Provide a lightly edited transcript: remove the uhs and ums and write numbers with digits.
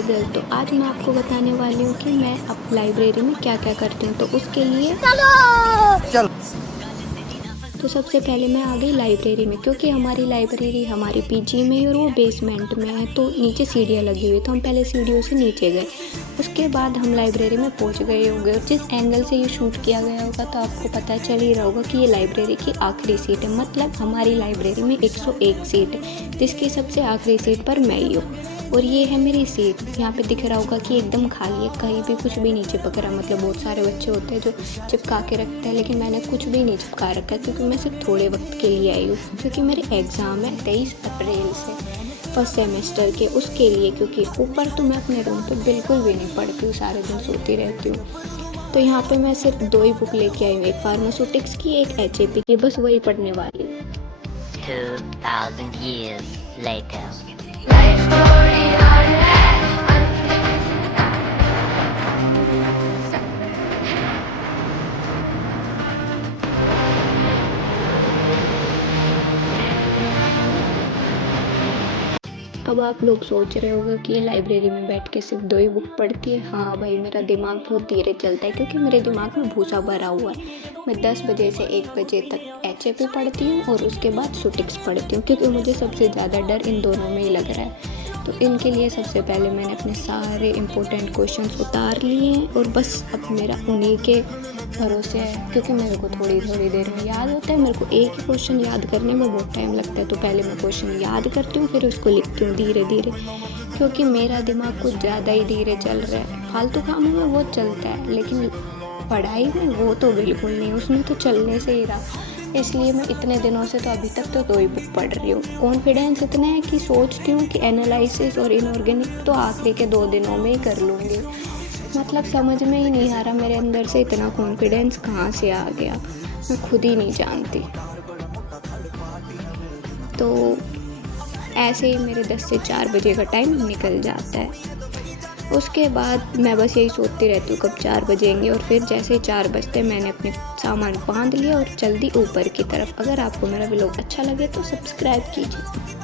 Girl. तो आज मैं आपको बताने वाली हूँ कि मैं अब लाइब्रेरी में क्या क्या करती हूँ। तो उसके लिए चलो। तो सबसे पहले मैं आ गई लाइब्रेरी में, क्योंकि हमारी लाइब्रेरी हमारी पीजी में है और वो बेसमेंट में है, तो नीचे सीढ़ियाँ लगी हुई, तो हम पहले सीढ़ियों से नीचे गए। उसके बाद हम लाइब्रेरी में पहुंच गए होंगे, और जिस एंगल से ये शूट किया गया होगा तो आपको पता चल ही रहा होगा कि ये लाइब्रेरी की आखिरी सीट है। मतलब हमारी लाइब्रेरी में 101 सीट है, जिसकी सबसे आखिरी सीट पर मैं ही हूँ। और ये है मेरी सीट। यहाँ पे दिख रहा होगा कि एकदम खाली है, कहीं भी कुछ भी नहीं चिपक रहा। मतलब बहुत सारे बच्चे होते हैं जो चिपका के रखते हैं, लेकिन मैंने कुछ भी नहीं चिपका रखा है, क्योंकि मैं सिर्फ थोड़े वक्त के लिए आई हूँ। क्योंकि मेरे एग्ज़ाम है 23 अप्रैल से फर्स्ट सेमेस्टर के, उसके लिए। क्योंकि ऊपर तो मैं अपने रूम पे बिल्कुल भी नहीं पढ़ती हूँ, सारे दिन सोती रहती हूँ। तो यहाँ पे मैं सिर्फ 2 ही बुक लेके आई हूँ, एक फार्मास्यूटिक्स की, एक HAP की, बस वही पढ़ने वाली हूँ। 2000 years later. अब आप लोग सोच रहे होंगे कि ये लाइब्रेरी में बैठ के सिर्फ 2 ही बुक पढ़ती है। हाँ भाई, मेरा दिमाग बहुत धीरे चलता है, क्योंकि मेरे दिमाग में भूसा भरा हुआ है। मैं 10 बजे से 1 बजे तक HAP पढ़ती हूँ और उसके बाद सुटिक्स पढ़ती हूँ, क्योंकि मुझे सबसे ज़्यादा डर इन दोनों में ही लग रहा है। तो इनके लिए सबसे पहले मैंने अपने सारे इम्पोर्टेंट क्वेश्चंस उतार लिए हैं, और बस अब मेरा उन्हीं के भरोसे है, क्योंकि मेरे को थोड़ी थोड़ी देर में याद होता है। मेरे को एक ही क्वेश्चन याद करने में बहुत टाइम लगता है, तो पहले मैं क्वेश्चन याद करती हूँ, फिर उसको लिखती हूँ धीरे धीरे, क्योंकि मेरा दिमाग कुछ ज़्यादा ही धीरे चल रहा है। फालतू कामों में वो चलता है, लेकिन पढ़ाई में वो तो बिल्कुल नहीं, उसमें तो चलने से ही रहा। इसलिए मैं इतने दिनों से तो अभी तक तो 2 ही बुक पढ़ रही हूँ। कॉन्फिडेंस इतना है कि सोचती हूँ कि एनालिसिस और इनऑर्गेनिक तो आखिरी के 2 दिनों में ही कर लूँगी। मतलब समझ में ही नहीं आ रहा मेरे अंदर से इतना कॉन्फिडेंस कहाँ से आ गया, मैं खुद ही नहीं जानती। तो ऐसे ही मेरे 10 से 4 बजे का टाइम निकल जाता है। उसके बाद मैं बस यही सोचती रहती हूँ कब 4 बजेंगे, और फिर जैसे ही 4 बजते मैंने अपने सामान बांध लिया और चल दी ऊपर की तरफ। अगर आपको मेरा व्लॉग अच्छा लगे तो सब्सक्राइब कीजिए।